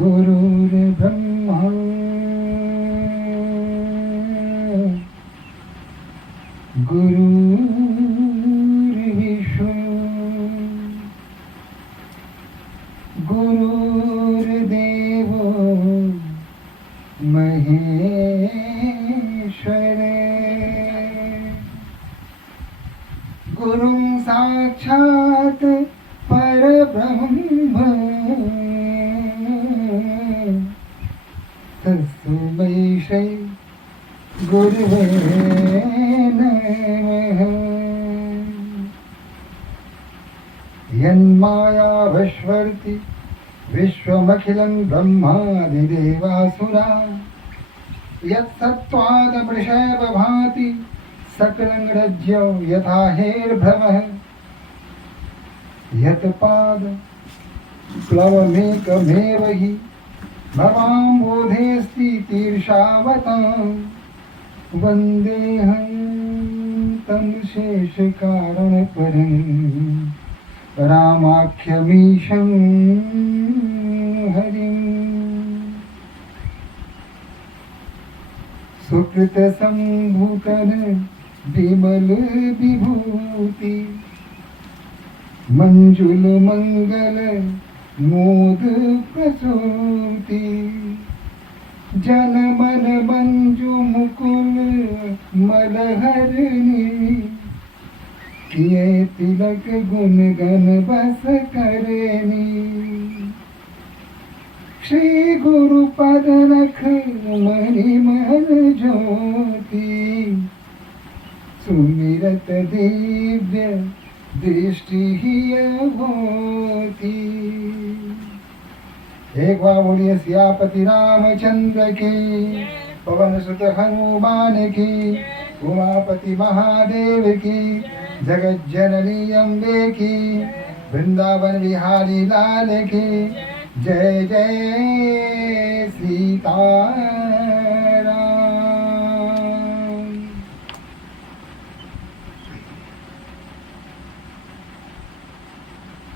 गुरुर्ब्रह्मा गुरुर्विष्णु गुरुर्देवो महेश्वर गुरुं साक्षात् परब्रह्म तस्मै श्री गुरुवे नमः। यन्मायावश्वर्ति विश्वमखिलं ब्रह्मादिदेवासुरा यत्सत्त्वादमृषैव भाति सकलं रज्जौ यथा हेर्भवः यत्पाद प्लवमेकमेव हि भवाम्बोधेऽस्ति तीर्षावतां वन्देऽहं तं शेषकारणपरं रामाख्यमीशं हरिं सुकृतसम्भूतन विमल विभूति मंजुल मंगल मोद प्रसूति जन मन मंजु मुकुल मलहरणी किए तिलक गुण गण बस करनी श्री गुरु पद रख मणि महल ज्योति सुमिरत दिव्य दृष्टि ही होती। एक बार बोलिए सियापति रामचंद्र की, पवन सुत हनुमान की, उमापति महादेव की, जगत जननी अम्बे की, वृंदावन बिहारी लाल की जय जय सीताराम।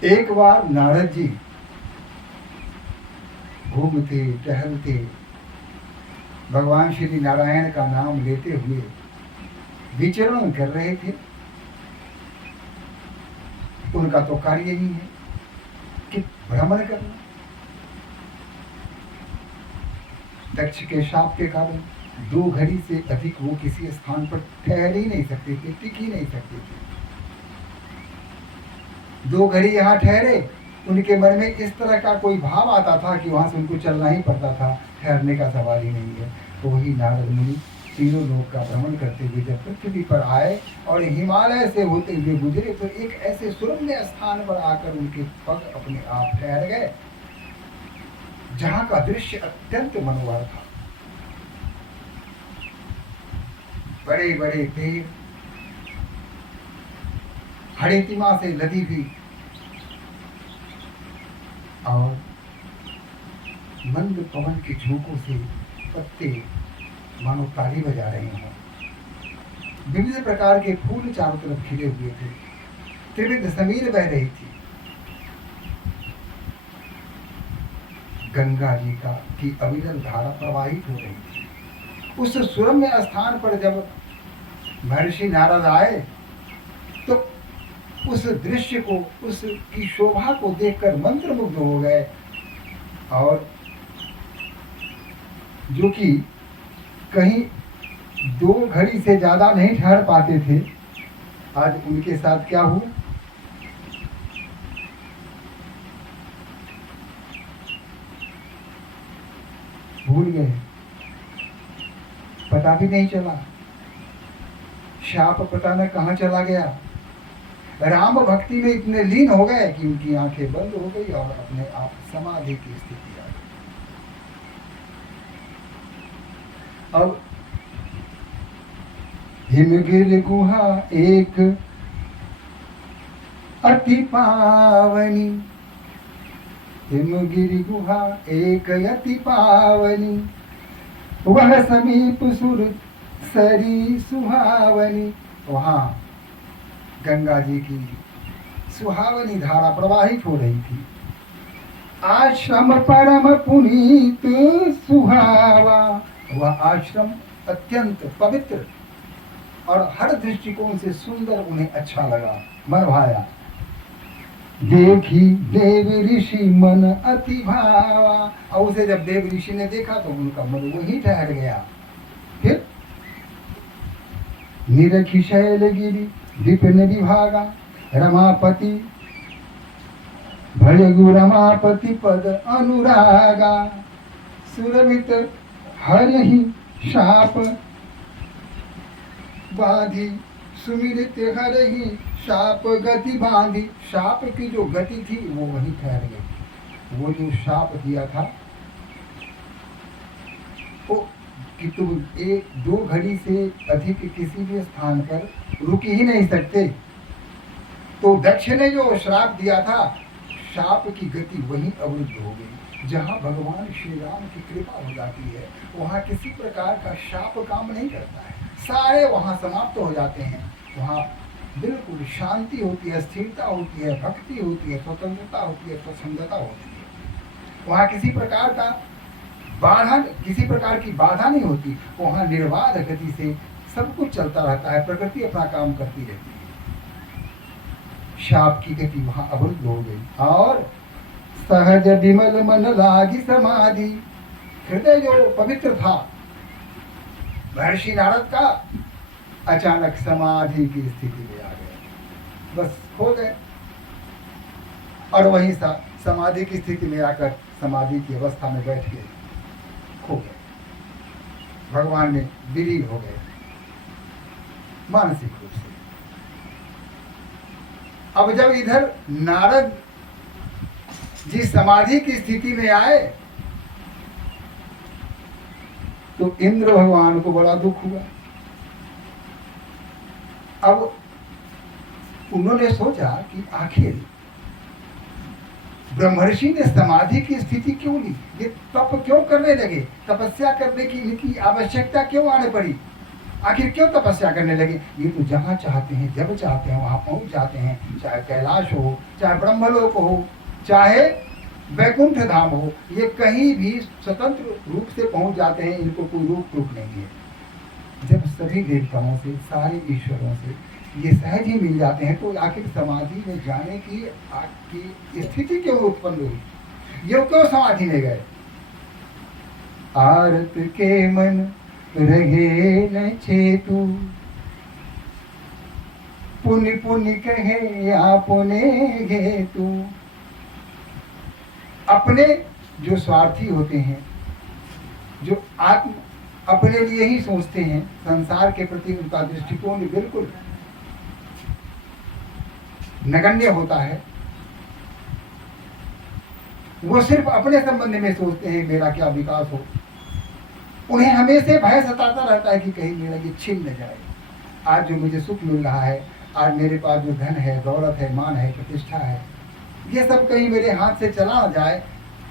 एक बार नारद जी घूमते टहलते भगवान श्री नारायण का नाम लेते हुए विचरण कर रहे थे। उनका तो कार्य ही है कि भ्रमण करना। दक्ष के शाप के कारण 2 घड़ी से अधिक वो किसी स्थान पर ठहर ही नहीं सकते थे, टिक ही नहीं सकते थे। 2 घड़ी यहाँ ठहरे, उनके मन में इस तरह का कोई भाव आता था कि वहां से उनको चलना ही पड़ता था, ठहरने का सवाल ही नहीं है। तो वही नारद मुनि तीनों लोक का भ्रमण करते हुए जब पृथ्वी पर आए और हिमालय से होते हुए गुजरे तो एक ऐसे सुरम्य स्थान पर आकर उनके पग अपने आप ठहर गए जहां का दृश्य अत्यंत मनोहर था। बड़े बड़े पेड़, हरितिमा से लदी हुई और मंद पवन के झोंकों से पत्ते मानो ताली बजा रहे हों। विविध प्रकार के फूल चारों तरफ खिले हुए थे। त्रिविध समीर बह रही थी। गंगा जी की अविरल धारा प्रवाहित हो रही थी। उस सुरम्य स्थान पर जब महर्षि नारद आए तो उस दृश्य को, उसकी शोभा को देखकर मंत्रमुग्ध हो गए और जो कि कहीं 2 घड़ी से ज्यादा नहीं ठहर पाते थे, आज उनके साथ क्या हुआ? भूल गए, पता भी नहीं चला। शाप पता न कहाँ चला गया। राम भक्ति में इतने लीन हो गए कि उनकी आंखें बंद हो गई और अपने आप समाधि की स्थिति आ गई। अब हिमगिर गुहा एक अति पावनी, हिमगिरि गुहा एक अति पावनी, वह समीप सुर सरी सुहावनी। वहाँ गंगा जी की सुहावनी धारा प्रवाहित हो रही थी। आश्रम परम पुनीत सुहावा, वह आश्रम अत्यंत पवित्र और हर दृष्टिकोण से सुंदर उन्हें अच्छा लगा, मन भाया। देखी देव ऋषि मन अति भावा, और उसे जब देव ऋषि ने देखा तो उनका मन वहीं ठहर गया। फिर निरखी शैलगिरी विपिन विभागा, रमापति भयगु रमापति पद अनुरागा, सुरभित हरहि शाप बाधी, सुमिरित हरहि शाप गति बांधी। शाप की जो गति थी वो वहीं ठहर गई। वो जो शाप दिया था वो कि तुम एक दो घड़ी से अधिक किसी भी स्थान पर रुक ही नहीं सकते। तो दक्ष ने जो श्राप दिया था, शाप की गति वहीं अवरुद्ध हो गई। जहाँ भगवान श्री राम की कृपा हो जाती है वहाँ किसी प्रकार का शाप काम नहीं करता है, सारे वहाँ समाप्त हो जाते हैं। वहाँ बिल्कुल शांति होती है, स्थिरता होती है, भक्ति होती है, स्वतंत्रता होती है, स्वच्छंदता होती है। वहाँ किसी प्रकार का किसी प्रकार की बाधा नहीं होती। वहाँ निर्बाध गति से सब कुछ चलता रहता है, प्रकृति अपना काम करती रहती है। शाप की गति वहाँ अवरुद्ध हो गई और सहज विमल मन लागी समाधि। हृदय जो पवित्र था महर्षि नारद का, अचानक समाधि की स्थिति में आ गए, बस खो गए। और वहीं समाधि की स्थिति में आकर समाधि की अवस्था में बैठ गए, खो गए, भगवान में विलीन हो गए मानसिक रूप से। अब जब इधर नारद जी समाधि की स्थिति में आए तो इंद्र भगवान को बड़ा दुख हुआ। अब उन्होंने सोचा कि आखिर ब्रह्मर्षि ने समाधि की स्थिति क्यों ली, ये तप क्यों करने लगे, तपस्या करने की इनकी आवश्यकता क्यों आने पड़ी, आखिर क्यों तपस्या करने लगे। ये तो जहाँ चाहते हैं जब चाहते हैं वहाँ पहुँच जाते हैं, चाहे कैलाश हो, चाहे ब्रह्मलोक हो, चाहे वैकुंठ धाम हो, ये कहीं भी स्वतंत्र रूप से पहुँच जाते हैं, इनको कोई रोक टोक नहीं है। जब सभी देवताओं से, सारे ईश्वरों से ये सहज ही मिल जाते हैं तो आखिर समाधि में जाने की स्थिति क्यों उत्पन्न हुई, ये क्यों समाधि में गए। आरत के मन रहे न चेतु, पुण्य पुण्य कहे आपने हेतु। अपने जो स्वार्थी होते हैं, जो आत्म अपने लिए ही सोचते हैं, संसार के प्रति उनका दृष्टिकोण बिल्कुल नगण्य होता है। वो सिर्फ अपने संबंध में सोचते हैं मेरा क्या विकास हो। उन्हें हमेशा भय सताता रहता है कि कहीं मेरा ये छिन न जाए। आज जो मुझे सुख मिल रहा है, आज मेरे पास जो धन है, दौलत है, मान है, प्रतिष्ठा है, ये सब कहीं मेरे हाथ से चला न जाए।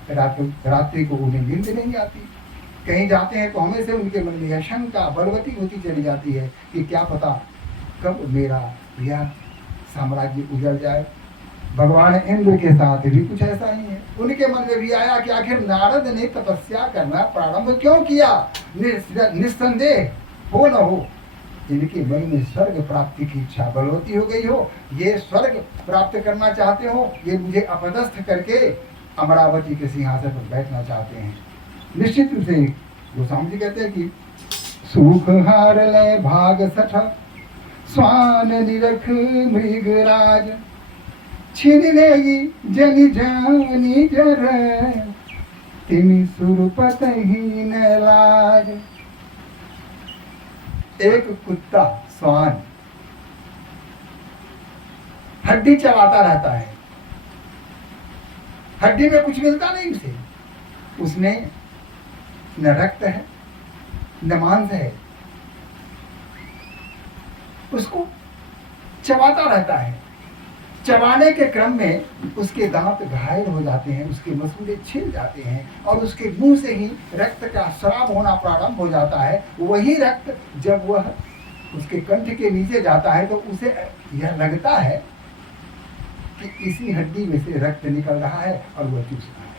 रात्रि को उन्हें नींद नहीं आती, कहीं जाते हैं तो हमेशा उनके मन में शंका बलवती होती चली जाती है कि क्या पता कब मेरा यह साम्राज्य उजड़ जाए। भगवान इंद्र के साथ भी कुछ ऐसा ही है। उनके मन में भी आया कि आखिर नारद ने तपस्या करना प्रारंभ क्यों किया। निस्संदेह हो न हो इनके मन में स्वर्ग प्राप्ति की इच्छा बलवती हो गई हो, ये स्वर्ग प्राप्त करना चाहते हो, ये मुझे अपदस्थ करके अमरावती के सिंहासन पर बैठना चाहते हैं। निश्चित रूप से गोस्वामी जी कहते हैं कि सुख हार लय भाग सठ, स्वान निरख मृगराज, छिन लेगी जनि जानी जर, तिमि सुरपतहीन लाज। एक कुत्ता स्वान हड्डी चबाता रहता है, हड्डी में कुछ मिलता नहीं उसे, उसमें न रक्त है न मांस है, उसको चबाता रहता है। चबाने के क्रम में उसके दांत घायल हो जाते हैं, उसके मसूड़े छिल जाते हैं और उसके मुंह से ही रक्त का स्राव होना प्रारंभ हो जाता है। वही रक्त जब वह उसके कंठ के नीचे जाता है तो उसे यह लगता है कि इसी हड्डी में से रक्त निकल रहा है और वह चूस रहा है।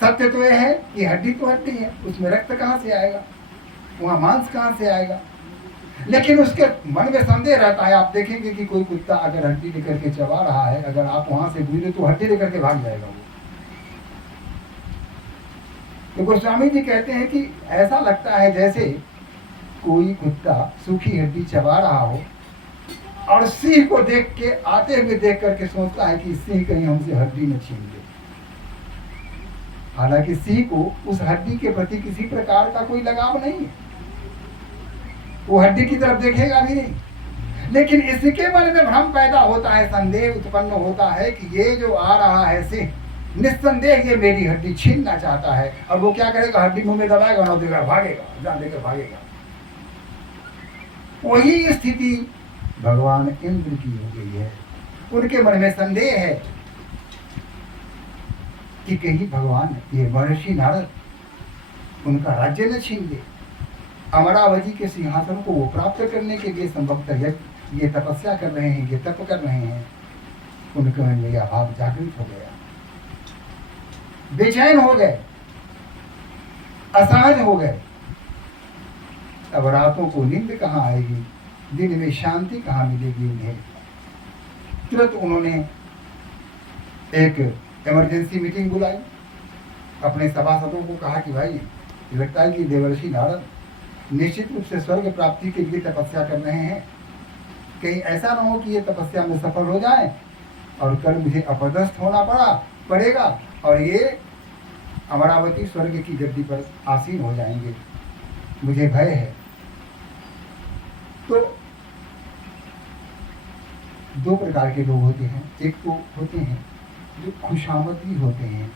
सत्य तो यह है कि हड्डी तो हड्डी है, उसमें रक्त कहाँ से आएगा, वहां मांस कहाँ से आएगा। लेकिन उसके मन में संदेह रहता है। आप देखेंगे कि कोई कुत्ता अगर हड्डी लेकर के चबा रहा है, अगर आप वहां से गुजरे तो हड्डी लेकर के भाग जाएगा वो। तो गोस्वामी जी कहते हैं कि ऐसा लगता है जैसे कोई कुत्ता सूखी हड्डी चबा रहा हो और सिंह को देख के आते हुए देख करके सोचता है कि सिंह कहीं हमसे हड्डी न छीन ले। हालांकि सिंह को उस हड्डी के प्रति किसी प्रकार का कोई लगाव नहीं है, वो हड्डी की तरफ देखेगा भी नहीं। लेकिन इसके मन में भ्रम पैदा होता है, संदेह उत्पन्न होता है कि ये जो आ रहा है सिंह, निस्संदेह ये मेरी हड्डी छीनना चाहता है। और वो क्या करेगा, हड्डी मुंह में दबाएगा, नौ देगा, भागेगा, जान देकर भागेगा। वही स्थिति भगवान इंद्र की हो गई है। उनके मन में संदेह है कि कहीं भगवान ये महर्षि नारद उनका राज्य न छीन ले। अमरावती के सिंहासन को वो प्राप्त करने के लिए संभवतः ये तपस्या कर रहे हैं, ये तप कर रहे हैं। उनके मन में यह भाव जागृत हो गया, बेचैन हो गए, असहज हो गए। अब रातों को नींद कहाँ आएगी, दिन में शांति कहाँ मिलेगी उन्हें। तुरंत उन्होंने एक इमरजेंसी मीटिंग बुलाई, अपने सभासदों को कहा कि भाई लगता है कि देवर्षि नारद निश्चित रूप से स्वर्ग प्राप्ति के लिए तपस्या कर रहे हैं। कहीं ऐसा ना हो कि ये तपस्या में सफल हो जाए और कल मुझे अपदस्थ होना पड़ेगा और ये अमरावती स्वर्ग की गद्दी पर आसीन हो जाएंगे, मुझे भय है। तो दो प्रकार के लोग होते हैं, एक तो होते हैं जो खुशामदी होते हैं,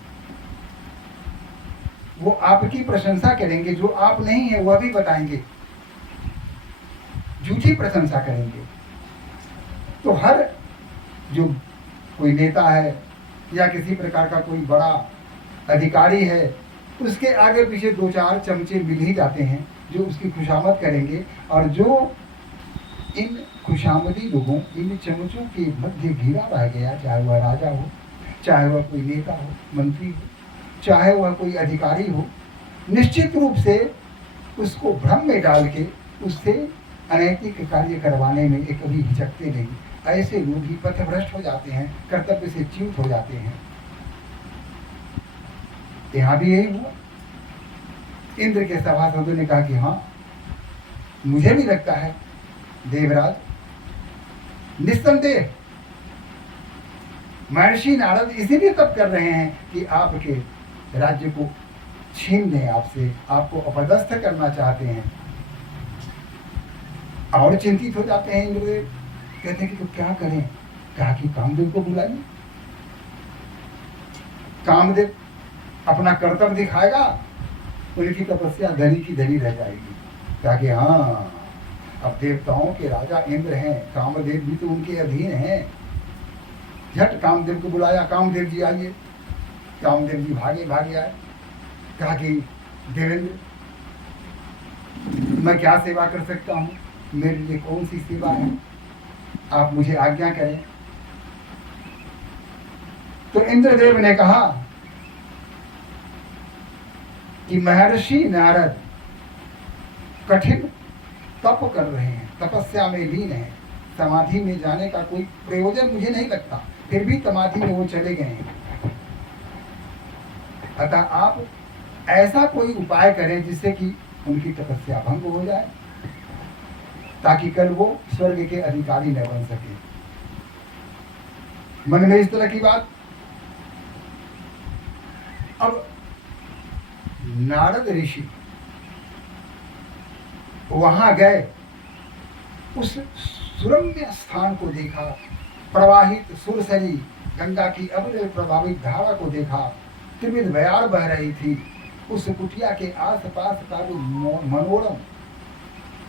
वो आपकी प्रशंसा करेंगे, जो आप नहीं है वह भी बताएंगे, झूठी प्रशंसा करेंगे। तो हर जो कोई नेता है या किसी प्रकार का कोई बड़ा अधिकारी है, उसके आगे पीछे दो चार चमचे मिल ही जाते हैं जो उसकी खुशामद करेंगे। और जो इन खुशामदी लोगों, इन चमचों के मध्य घिरा रह गया, चाहे वह राजा हो, चाहे वह कोई नेता हो, मंत्री हो, चाहे वह कोई अधिकारी हो, निश्चित रूप से उसको भ्रम में डाल के उससे अनैतिक कार्य करवाने में एक कभी हिचकते नहीं। ऐसे लोग ही पथभ्रष्ट हो जाते हैं, कर्तव्य से च्युत हो जाते हैं। यहाँ भी यही हुआ। इंद्र के सभासदों ने कहा कि हाँ, मुझे भी लगता है देवराज, निस्संदेह महर्षि नारद इसीलिए तप कर रहे हैं कि आपके राज्य को छीन लें आपसे, आपको अपदस्थ करना चाहते हैं। और चिंतित हो जाते हैं इंद्रदेव, कहते हैं कि तो क्या करें। कहा कि कामदेव को बुलाइए, कामदेव अपना कर्तव्य दिखाएगा, उनकी तपस्या धनी की धनी रह जाएगी। कहा कि हाँ, अब देवताओं के राजा इंद्र हैं, कामदेव भी तो उनके अधीन हैं। झट कामदेव को बुलाया, कामदेव जी आइए। कामदेव जी भागे आए। कहा कि देवेंद्र, मैं क्या सेवा कर सकता हूँ, मेरे लिए कौन सी सेवा है, आप मुझे आज्ञा करें। तो इंद्रदेव ने कहा कि महर्षि नारद कठिन तप कर रहे हैं, तपस्या में लीन है, समाधि में जाने का कोई प्रयोजन मुझे नहीं लगता, फिर भी समाधि में वो चले गए हैं। अतः आप ऐसा कोई उपाय करें जिससे कि उनकी तपस्या भंग हो जाए, ताकि कल वो स्वर्ग के अधिकारी न बन सके। मन में इस तरह की बात। अब नारद ऋषि वहां गए, उस सुरम्य स्थान को देखा, प्रवाहित सुरसरी गंगा की अविरल प्रभावित धारा को देखा, त्रिविध बयार बह रही थी। उस कुटिया के आसपास का जो मनोरम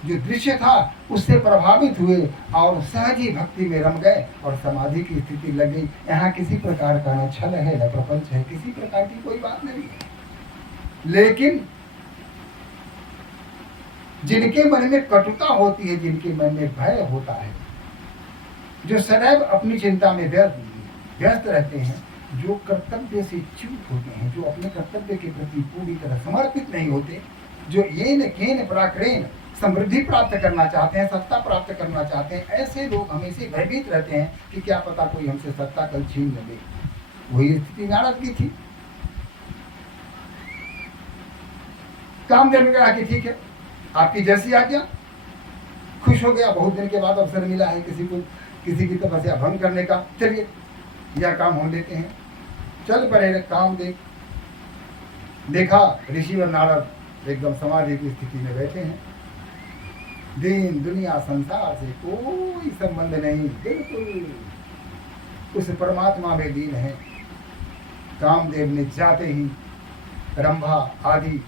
जो दृश्य था उससे प्रभावित हुए और सहज ही भक्ति में रम गए और समाधि की स्थिति लग गई। यहाँ किसी प्रकार का न छल है न प्रपंच है, किसी प्रकार की कोई बात नहीं है। लेकिन जिनके मन में कटुता होती है, जिनके मन में भय होता है, जो सदैव अपनी चिंता में व्यस्त रहते हैं, जो कर्तव्य से च्युत होते हैं, जो अपने कर्तव्य के प्रति पूरी तरह समर्पित नहीं होते, जो येन केन पराक्रेन समृद्धि प्राप्त करना चाहते हैं, सत्ता प्राप्त करना चाहते हैं, ऐसे लोग हमेशा भयभीत रहते हैं कि क्या पता कोई हमसे सत्ता कल छीन न ले। वही स्थिति नारद की थी। कामदेव ने कहा कि ठीक है, आपकी जैसी आज्ञा। खुश हो गया, बहुत दिन के बाद अवसर मिला है किसी की तपस्या भंग करने का, चलिए यह काम हम लेते हैं। चल पड़े कामदेव। देखा ऋषि और नारद एकदम समाधि की स्थिति में बैठे हैं, दीन दुनिया संसार से कोई संबंध नहीं, बिल्कुल उस परमात्मा में लीन है। कामदेव ने जाते ही रंभा आदि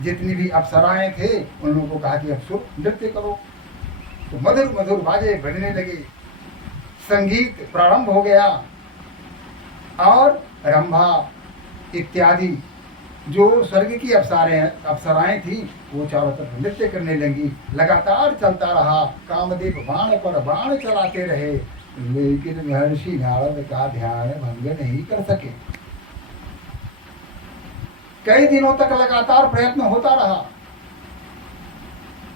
जितनी भी अप्सराएं थे उन लोगों को कहा कि अब सो नृत्य करो। तो मधुर मधुर बाजे बजने लगे, संगीत प्रारंभ हो गया और रंभा इत्यादि जो स्वर्ग की अप्सराएं थी वो चारों तरफ नृत्य करने लगी। लगातार चलता रहा, कामदेव बाण पर बाण चलाते रहे, लेकिन महर्षि नारद का ध्यान भंग नहीं कर सके। कई दिनों तक लगातार प्रयत्न होता रहा,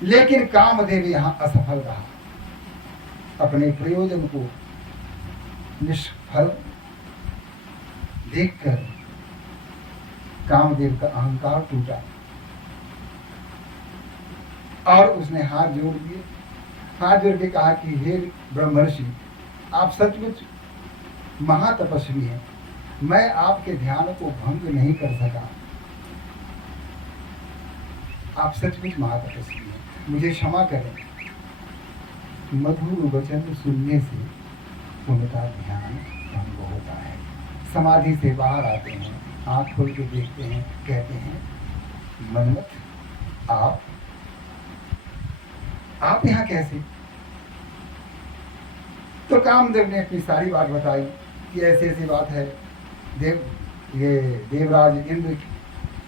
लेकिन कामदेव यहां असफल रहा। अपने प्रयोजन को निष्फल देखकर कामदेव का अहंकार टूटा और उसने हाथ जोड़ दिए। हाथ जोड़ के कहा कि हे ब्रह्मर्षि, आप सचमुच महातपस्वी हैं, मैं आपके ध्यान को भंग नहीं कर सका। आप सचमुच महातपस्वी हैं, मुझे क्षमा करें। मधुर वचन सुनने से उनका ध्यान भंग होता है, समाधि से बाहर आते हैं, आंख खोल के देखते हैं, कहते हैं मनमत आप यहाँ कैसे? तो कामदेव ने अपनी सारी बात बताई कि ऐसी ऐसी बात है, ये देवराज इंद्र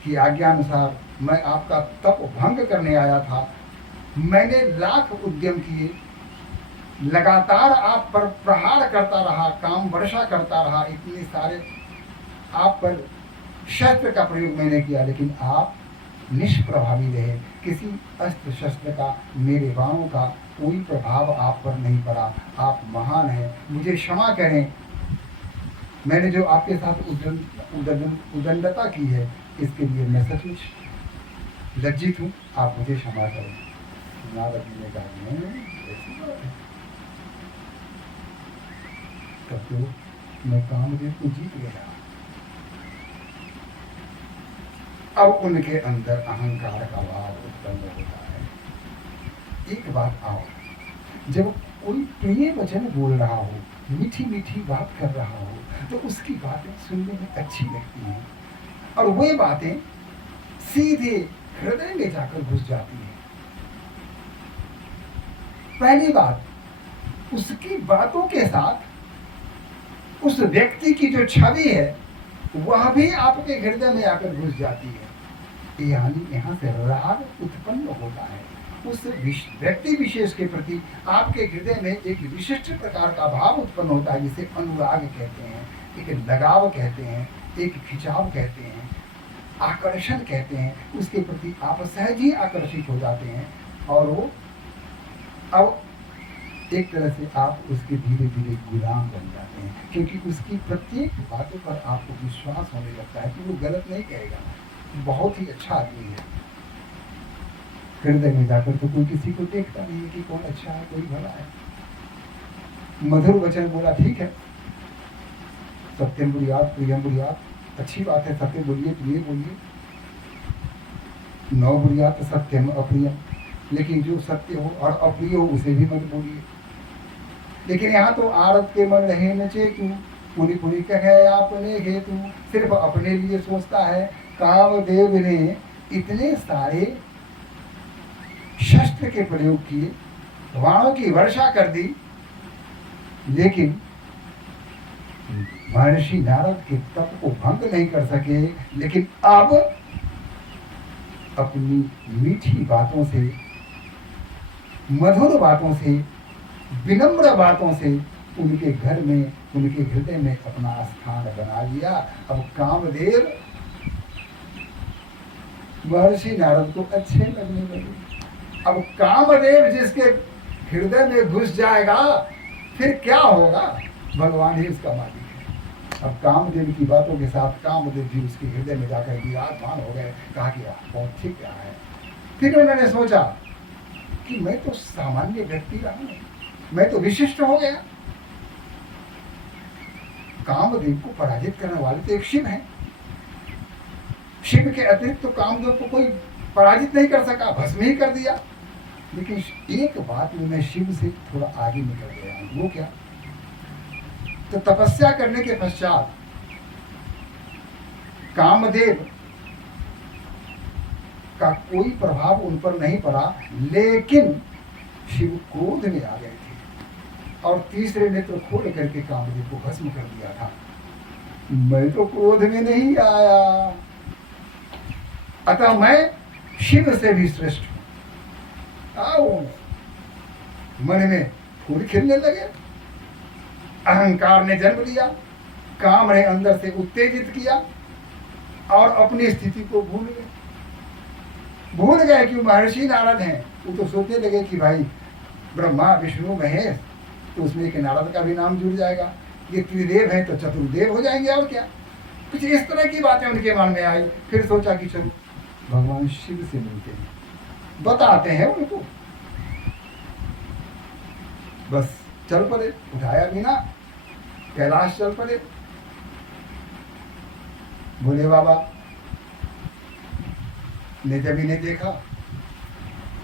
की आज्ञा अनुसार मैं आपका तप भंग करने आया था। मैंने लाख उद्यम किए, लगातार आप पर प्रहार करता रहा, काम वर्षा करता रहा, इतने सारे आप पर शस्त्र का प्रयोग मैंने किया, लेकिन आप निष्प्रभावी रहे। किसी अस्त्र शस्त्र का, मेरे बाणों का कोई प्रभाव आप पर नहीं पड़ा। आप महान हैं, मुझे क्षमा करें। मैंने जो आपके साथ उदंडता की है, इसके लिए मैं सचमुच लज्जित हूँ, आप मुझे क्षमा करें। नारद जी ने कहा ऐसी बात है, तब तो मैं कामदेव को जीत गया। अब उनके अंदर अहंकार का भाव उत्पन्न होता है। एक बात आओ, जब कोई प्रिय वचन बोल रहा हो, मीठी मीठी बात कर रहा हो, तो उसकी बातें सुनने में अच्छी लगती हैं और वे बातें सीधे हृदय में जाकर घुस जाती हैं। पहली बात, उसकी बातों के साथ उस व्यक्ति की जो छवि है वह भी आपके हृदय में आकर घुस जाती है, यानी यहाँ से राग उत्पन्न होता है। उस व्यक्ति विशेष के प्रति आपके हृदय में एक विशिष्ट प्रकार का भाव उत्पन्न होता है, जिसे अनुराग कहते हैं, एक लगाव कहते हैं, एक खिंचाव कहते हैं, आकर्षण कहते हैं। उसके प्रति आप सहज ही आकर्षित हो जाते हैं और वो अब एक तरह से आप उसके धीरे धीरे गुलाम बन जाते हैं, क्योंकि उसकी प्रत्येक बातों पर आपको विश्वास होने लगता है कि वो गलत नहीं कहेगा, बहुत ही अच्छा आदमी है। हृदय में जाकर तो कोई किसी को देखता नहीं है कि कौन अच्छा है, कोई भला है। मधुर वचन बोला, ठीक है, सत्यम बुरियात प्रियम बुरियात, अच्छी बात है, सत्य बोलिए, प्रिय बोलिए, नौ बुरियात सत्यम अप्रियम, लेकिन जो सत्य हो और अप्रिय हो उसे भी मत बोलिए। लेकिन यहाँ तो आरत के मन रहे न चेतु, पुनि पुनि कहे आपने हेतु, सिर्फ अपने लिए सोचता है। कामदेव ने इतने सारे शस्त्र के प्रयोग किए, बाणों की वर्षा कर दी, लेकिन महर्षि नारद के तप को भंग नहीं कर सके। लेकिन अब अपनी मीठी बातों से, मधुर बातों से, विनम्र बातों से उनके घर में, उनके हृदय में अपना स्थान बना लिया। अब कामदेव महर्षि नारद को अच्छे लगने लगे। अब कामदेव जिसके हृदय में घुस जाएगा फिर क्या होगा, भगवान ही उसका मालिक है। अब कामदेव की बातों के साथ कामदेव जी उसके हृदय में जाकर विराजमान हो गए। कहा कि बहुत ठीक क्या है। फिर उन्होंने सोचा कि मैं तो सामान्य व्यक्ति रहा हूं, मैं तो विशिष्ट हो गया। कामदेव को पराजित करने वाले तो एक शिव हैं। शिव के अतिरिक्त तो कामदेव को कोई पराजित नहीं कर सका, भस्म ही कर दिया। लेकिन एक बात में मैं शिव से थोड़ा आगे निकल गया हूं। वो क्या? तो तपस्या करने के पश्चात कामदेव का कोई प्रभाव उन पर नहीं पड़ा, लेकिन शिव क्रोध में आ गए थे और तीसरे नेत्र खोल करके कामदेव को भस्म कर दिया था। मैं तो क्रोध में नहीं आया, अतः मैं शिव से भी श्रेष्ठ हूं। आओ, मन में फूल खिलने लगे, अहंकार ने जन्म लिया, काम ने अंदर से उत्तेजित किया और अपनी स्थिति को भूल गए कि महर्षि नारद हैं। वो तो सोचने लगे कि भाई ब्रह्मा विष्णु महेश, तो उसमें एक नारद का भी नाम जुड़ जाएगा। ये त्रिदेव हैं तो चतुर्देव हो जाएंगे, और क्या। कुछ इस तरह की बातें उनके मन में आई। फिर सोचा कि चलो भगवान शिव से मिलते हैं, बताते हैं उनको। बस चल पड़े, उठाया बिना कैलाश चल पड़े। भोले बाबा ने जब इन्हें देखा,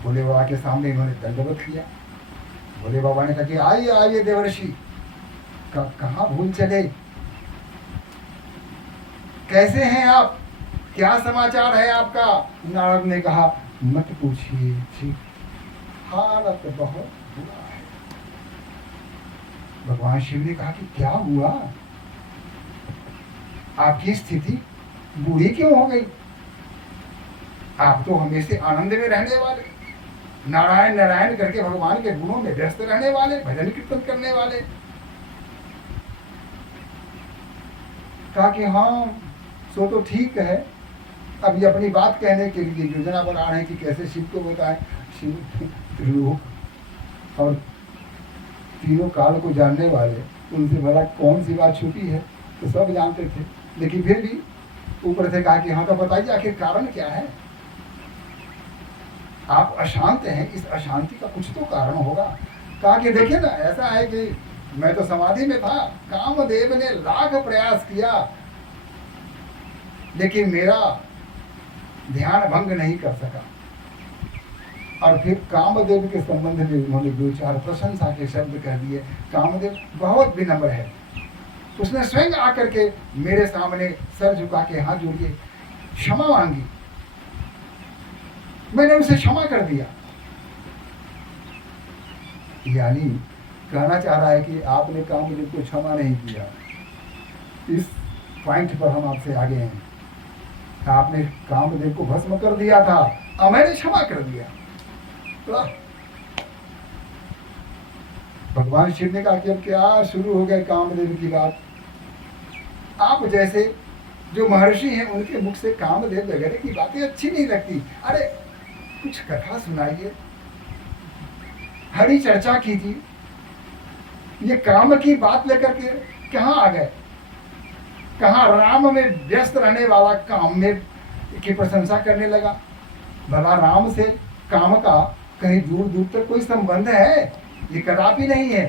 भोले बाबा के सामने इन्होंने दंडवत किया। भोले बाबा ने कहा कि आइए आइए देवर्षि, कहाँ भूल चले, कैसे हैं आप, क्या समाचार है आपका। नारद ने कहा मत पूछिए जी, हालत बहुत बुरा है। भगवान शिव ने कहा कि क्या हुआ, आपकी स्थिति बुरी क्यों हो गई। आप तो हमेशा आनंद में रहने वाले, नारायण नारायण करके भगवान के गुणों में व्यस्त रहने वाले, भजन कीर्तन करने वाले। कहा कि हाँ सो तो ठीक है, अभी अपनी बात कहने के लिए योजना बना रहे हैं कि कैसे शिव को बताएं। शिव त्रिलोक और तीनों काल को जानने वाले, उनसे भला कौन सी बात छुपी है, तो सब जानते थे। लेकिन फिर भी ऊपर से कहा कि हाँ तो बताइए आखिर कारण क्या है, आप अशांत हैं, इस अशांति का कुछ तो कारण होगा। कहा कि देखिए ना, ऐसा है कि मैं तो समाधि में था, कामदेव ने लाख प्रयास किया लेकिन मेरा ध्यान भंग नहीं कर सका। और फिर कामदेव के संबंध में उन्होंने दो चार प्रशंसा के शब्द कह दिए। कामदेव बहुत विनम्र है, उसने स्वयं आकर के मेरे सामने सर झुका के हाथ जोड़ के क्षमा मांगी, मैंने उसे क्षमा कर दिया। यानी कहना चाह रहा है कि आपने कामदेव को क्षमा नहीं किया। इस पॉइंट पर हम आपसे आगे हैं। आपने कामदेव को भस्म कर दिया था, अब मैंने क्षमा कर दिया। तो भगवान शिव ने कहा कि अब क्या शुरू हो गए कामदेव की बात। आप जैसे जो महर्षि हैं उनके मुख से कामदेव वगैरह की बातें अच्छी नहीं लगती। अरे कुछ कथा सुनाइए, हरी चर्चा कीजिए। ये काम की बात लेकर के कहाँ आ गए, कहाँ राम में व्यस्त रहने वाला काम में की प्रशंसा करने लगा। भला राम से काम का कहीं दूर दूर तक कोई संबंध है, ये कदापि नहीं है।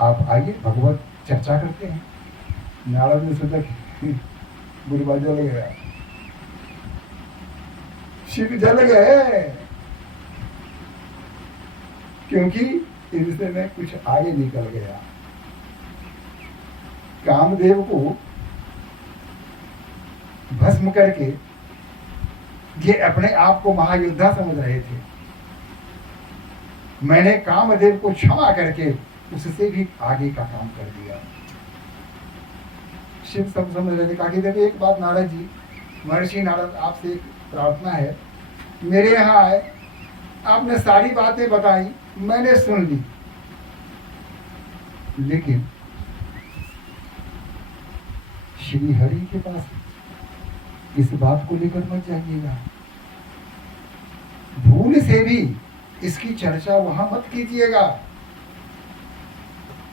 आप आइए भगवत चर्चा करते हैं। नारद ने सोचा बुढ़वा जल गया, शिव जल गए, क्योंकि इनसे मैं कुछ आगे निकल गया। कामदेव को भस्म करके ये अपने आप को महायोद्धा समझ रहे थे। मैंने कामदेव को क्षमा करके उससे भी आगे का काम कर दिया। शिव सब समझ रहे थे। कहा कि देखिए एक बात नारद जी, महर्षि नारद, आपसे एक प्रार्थना है। मेरे यहाँ आए, आपने सारी बातें बताई, मैंने सुन ली, लेकिन श्री हरि के पास इस बात को लेकर मत जाइएगा। भूल से भी इसकी चर्चा वहां मत कीजिएगा,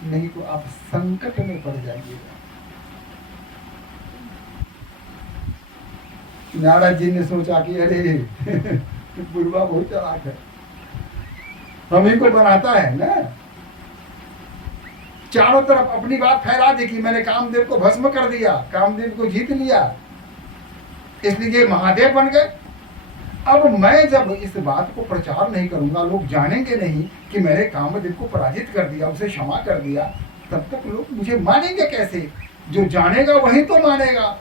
नहीं तो आप संकट में पड़ जाइएगा। नारद जी ने सोचा कि अरे बुढ़वा बहुत चालाक है, हम ही को बनाता है ना, चारों तरफ अपनी बात फैला दी कि मैंने कामदेव को भस्म कर दिया, कामदेव को जीत लिया, इसलिए महादेव बन गए। अब मैं जब इस बात को प्रचार नहीं करूंगा, लोग जानेंगे नहीं कि मैंने कामदेव को पराजित कर दिया, उसे क्षमा कर दिया, तब तक लोग मुझे मानेंगे कैसे? जो जानेगा वही तो मानेगा।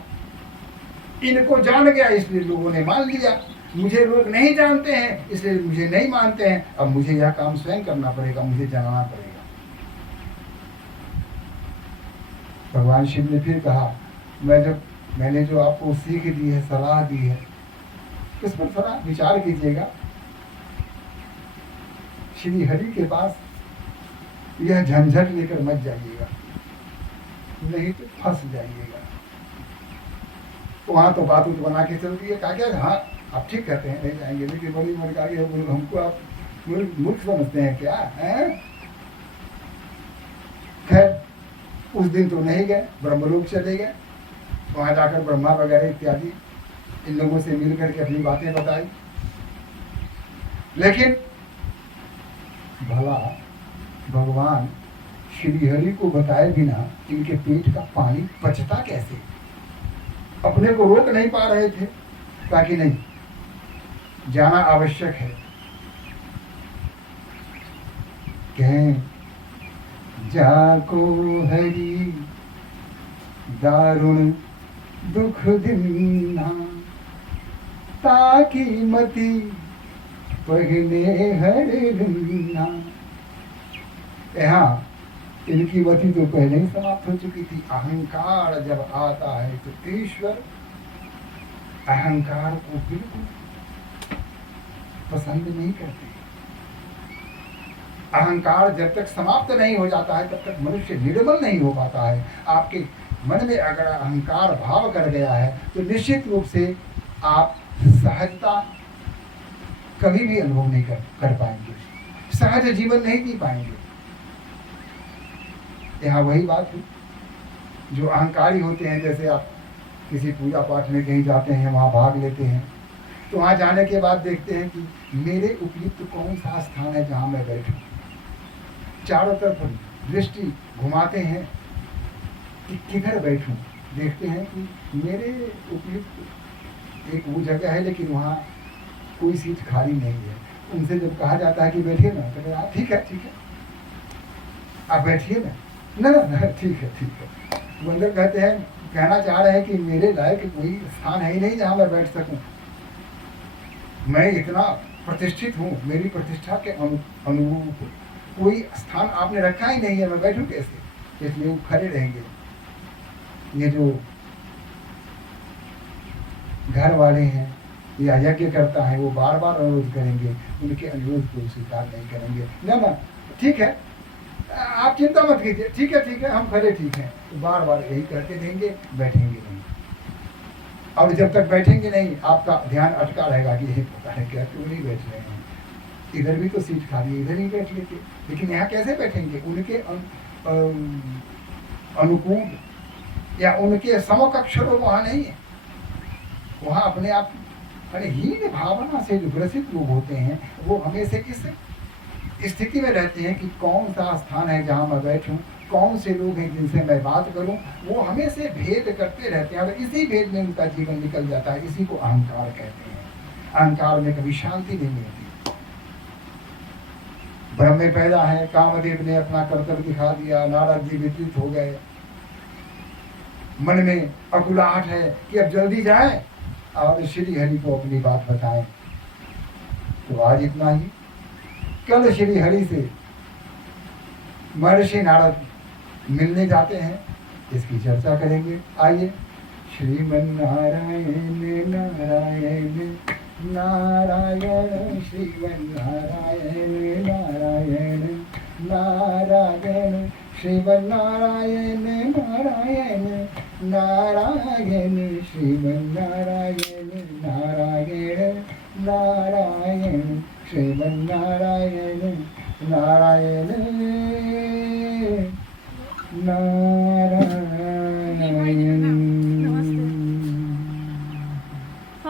इनको जान गया इसलिए लोगों ने मान लिया, मुझे लोग नहीं जानते हैं इसलिए मुझे नहीं मानते हैं। अब मुझे यह काम स्वयं करना पड़ेगा, मुझे जनाना पड़ेगा। भगवान शिव ने फिर कहा, मैंने जो आपको सीख दी है, सलाह दी है, इस पर थोड़ा विचार कीजिएगा। श्री हरि के पास यह झंझट लेकर मत जाइएगा, नहीं तो फंस जाइएगा। वहां तो बात बना के चल दिए। कहा क्या, हाँ आप ठीक कहते हैं, नहीं जाएंगे, लेकिन बड़ी मन का हमको आप मूर्ख समझते हैं क्या है? खैर उस दिन तो नहीं गए, ब्रह्मलोक चले गए। वहां जाकर ब्रह्मा वगैरह इत्यादि इन लोगों से मिल करके अपनी बातें बताई। लेकिन भला भगवान श्री हरि को बताए बिना इनके पेट का पानी पचता कैसे? अपने को रोक नहीं पा रहे थे। कहा कि नहीं, जाना आवश्यक है। कहें जाको हरि दारुण दुख दिन्ना, ताकि मति पहले हरना। यहाँ इनकी मति तो पहले ही समाप्त हो चुकी थी। अहंकार जब आता है तो ईश्वर अहंकार को बिल्कुल पसंद नहीं करते। अहंकार जब तक समाप्त नहीं हो जाता है तब तक मनुष्य निर्मल नहीं हो पाता है। आपके मन में अगर अहंकार भाव कर गया है तो निश्चित रूप से आप सहजता कभी भी अनुभव नहीं कर पाएंगे, सहज जीवन नहीं जी पाएंगे। यहाँ वही बात है, जो अहंकारी होते हैं, जैसे आप किसी पूजा पाठ में कहीं जाते हैं, वहाँ भाग लेते हैं, तो वहाँ जाने के बाद देखते हैं कि मेरे उपयुक्त कौन सा स्थान है जहाँ मैं बैठूं। चारों तरफ दृष्टि घुमाते हैं कि किधर बैठूं। देखते हैं कि मेरे उपयुक्त एक वो जगह है, लेकिन वहाँ कोई सीट खाली नहीं है। उनसे जब कहा जाता है कि बैठिए ना, तो आप ठीक है आप बैठिए ना, ना ठीक है। मंदिर कहते हैं, कहना चाह रहे हैं कि मेरे लायक कोई स्थान है ही नहीं जहाँ मैं बैठ सकूं। मैं इतना प्रतिष्ठित हूँ, मेरी प्रतिष्ठा के अनुरूप कोई स्थान आपने रखा ही नहीं है, मैं बैठूं कैसे? इसलिए वो खड़े रहेंगे। ये जो घर वाले हैं या यज्ञ करता है, वो बार बार अनुरोध करेंगे, उनके अनुरोध को स्वीकार नहीं करेंगे। ना ठीक है, आप चिंता मत कीजिए, ठीक है हम खड़े ठीक हैं, तो बार बार यही करके देंगे, बैठेंगे नहीं। और जब तक बैठेंगे नहीं, आपका ध्यान अटका रहेगा कि यही पता है क्या क्यों नहीं बैठ रहे हैं, इधर भी तो सीट खाली है, इधर ही बैठ लेते। लेकिन यहाँ कैसे बैठेंगे? उनके अनुकूल या उनके समकक्ष लोग वहाँ नहीं है। वहाँ अपने आप हीन भावना से जो ग्रसित लोग होते हैं, वो हमेशा इस स्थिति में रहते हैं कि कौन सा स्थान है जहाँ मैं बैठूं, कौन से लोग हैं जिनसे मैं बात करूं। वो हमेशा भेद करते रहते हैं, और इसी भेद में उनका जीवन निकल जाता है। इसी को अहंकार कहते हैं। अहंकार में कभी शांति नहीं मिलती। ब्रह्म में पैदा है, कामदेव ने अपना कर्तव्य दिखा दिया, नारद जी विचलित हो गए। मन में अकुलाहट है कि अब जल्दी जाए और श्री हरि को अपनी बात बताएं। तो आज इतना ही। कल श्री हरि से महर्षि नारद मिलने जाते हैं, इसकी चर्चा करेंगे। आइए। श्रीमन नारायण नारायण नारायण, श्रीमन नारायण नारायण नारायण, श्रीमन नारायण नारायण नारायण, श्रीमन नारायण नारायण नारायण, श्रीमन नारायण नारायण